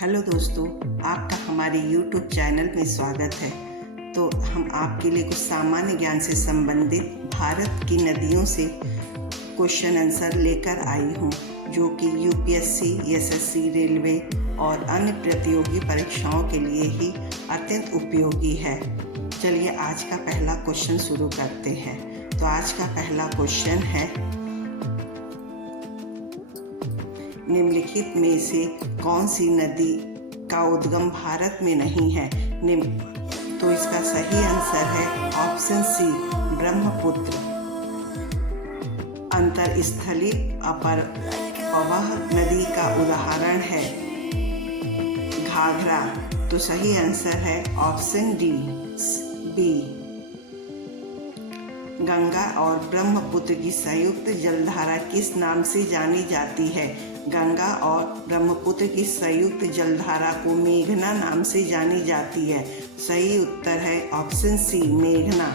Hello दोस्तों, आपका हमारे YouTube चैनल में स्वागत है। तो हम आपके लिए कुछ सामान्य ज्ञान से संबंधित भारत की नदियों से क्वेश्चन आंसर लेकर आई हूँ, जो कि यूपीएससी, एसएससी, रेलवे और अन्य प्रतियोगी परीक्षाओं के लिए ही अत्यंत उपयोगी है। चलिए आज का पहला क्वेश्चन शुरू करते हैं। तो आज का पहला क्वेश्चन है, निम्नलिखित में से कौन सी नदी का उद्गम भारत में नहीं है? तो इसका सही आंसर है ऑप्शन सी, ब्रह्मपुत्र। अंतरस्थलीय अपर प्रवाह नदी का उदाहरण है घाघरा। तो सही आंसर है ऑप्शन डी, बी। गंगा और ब्रह्मपुत्र की संयुक्त जलधारा किस नाम से जानी जाती है? गंगा और ब्रह्मपुत्र की संयुक्त जलधारा को मेघना नाम से जानी जाती है। सही उत्तर है ऑप्शन सी, मेघना।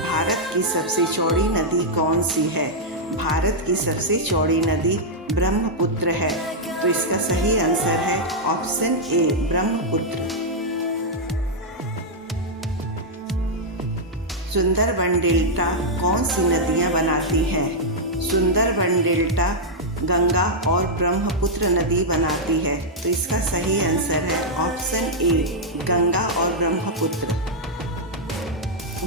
भारत की सबसे चौड़ी नदी कौन सी है? भारत की सबसे चौड़ी नदी ब्रह्मपुत्र है। तो इसका सही आंसर है option A, Brahmaputra. Sundarban delta कौन सी नदियां बनाती हैं? सुंदरबन डेल्टा गंगा और ब्रह्मपुत्र नदी बनाती है। तो इसका सही आंसर है ऑप्शन ए, गंगा और ब्रह्मपुत्र।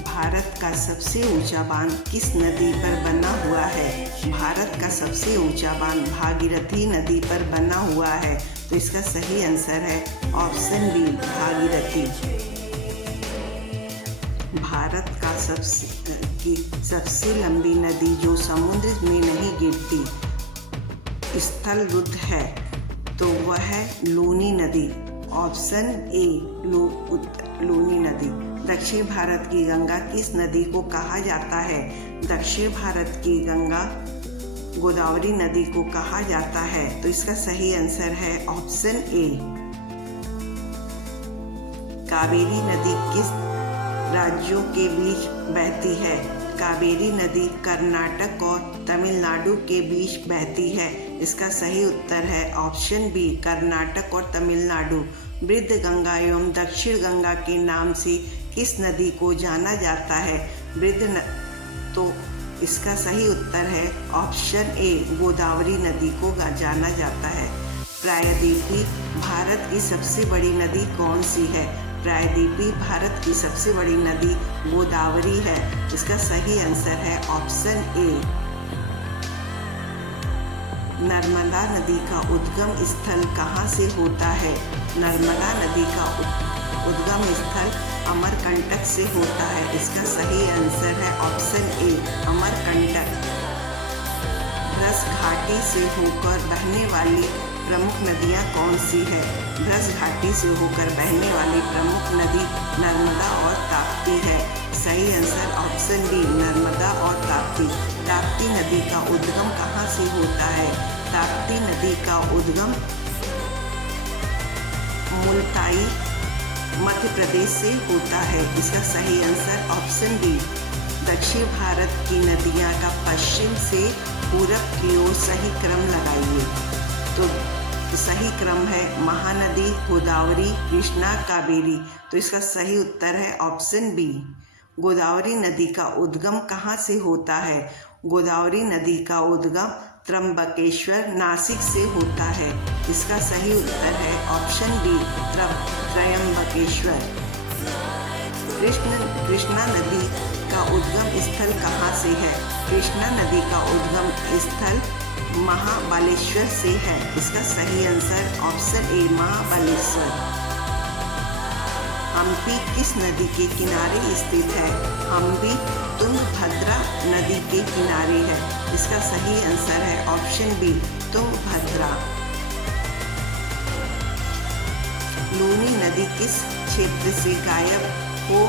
भारत का सबसे ऊंचा बांध किस नदी पर बना हुआ है? भारत का सबसे ऊंचा बांध भागीरथी नदी पर बना हुआ है। तो इसका सही आंसर है ऑप्शन बी, भागीरथी। भारत का सबसे लंबी नदी जो समुद्र में नहीं गिरती, स्थल रुद्ध है, तो वह है लूनी नदी। ऑप्शन ए, लूनी नदी। दक्षिण भारत की गंगा किस नदी को कहा जाता है? दक्षिण भारत की गंगा गोदावरी नदी को कहा जाता है। तो इसका सही आंसर है ऑप्शन ए। कावेरी नदी किस राज्यों के बीच बहती है? कावेरी नदी कर्नाटक और तमिलनाडु के बीच बहती है। इसका सही उत्तर है ऑप्शन बी, कर्नाटक और तमिलनाडु। वृद्ध गंगा एवं दक्षिण गंगा के नाम से किस नदी को जाना जाता है? तो इसका सही उत्तर है ऑप्शन ए, गोदावरी नदी को जाना जाता है। प्रायद्वीपीय भारत की सबसे बड़ी नदी कौन सी है? प्रायद्वीपीय भारत की सबसे बड़ी नदी गोदावरी है। इसका सही आंसर है ऑप्शन ए। नर्मदा नदी का उद्गम स्थल कहाँ से होता है? नर्मदा नदी का उद्गम स्थल अमरकंटक से होता है। इसका सही आंसर है ऑप्शन ए, अमरकंटक। ब्रज घाटी से होकर बहने वाली प्रमुख नदियाँ कौन सी है? ब्रज घाटी से होकर बहने वाली प्रमुख नदी नर्मदा और ताप्ती है। सही आंसर ऑप्शन बी, नर्मदा और ताप्ती। ताप्ती नदी का उद्गम कहाँ से होता है? ताप्ती नदी का उद्गम मुल्ताई, मध्य प्रदेश से होता है। इसका सही आंसर ऑप्शन बी। दक्षिण भारत की नदियाँ का पश्चिम से पूरब की ओर सही क्रम लगाइए। तो सही क्रम है महानदी, गोदावरी, कृष्णा, कावेरी। तो इसका सही उत्तर है ऑप्शन बी। गोदावरी नदी का उद्गम कहाँ से होता है? गोदावरी नदी का उद्गम त्र्यंबकेश्वर, नासिक से होता है। इसका सही उत्तर है ऑप्शन बी, त्र्यंबकेश्वर। कृष्णा नदी का उद्गम स्थल कहाँ से है? कृष्णा नदी का उद्गम स्थल महाबलेश्वर से है। इसका सही answer option A, Mahabaleshwar. Hampi किस नदी के किनारे स्थित है? हम्पी तुंगभद्रा नदी के किनारे है। इसका सही आंसर है ऑप्शन बी, तुंगभद्रा। लूनी नदी किस क्षेत्र से गायब हो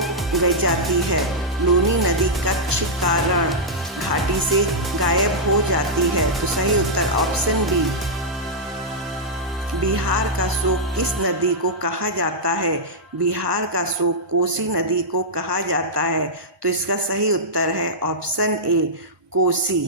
जाती है? लूनी नदी कच्छ कारण घाटी से गायब हो जाती है। तो सही उत्तर ऑप्शन बी। बिहार का शोक किस नदी को कहा जाता है? बिहार का शोक कोसी नदी को कहा जाता है। तो इसका सही उत्तर है ऑप्शन ए, कोसी।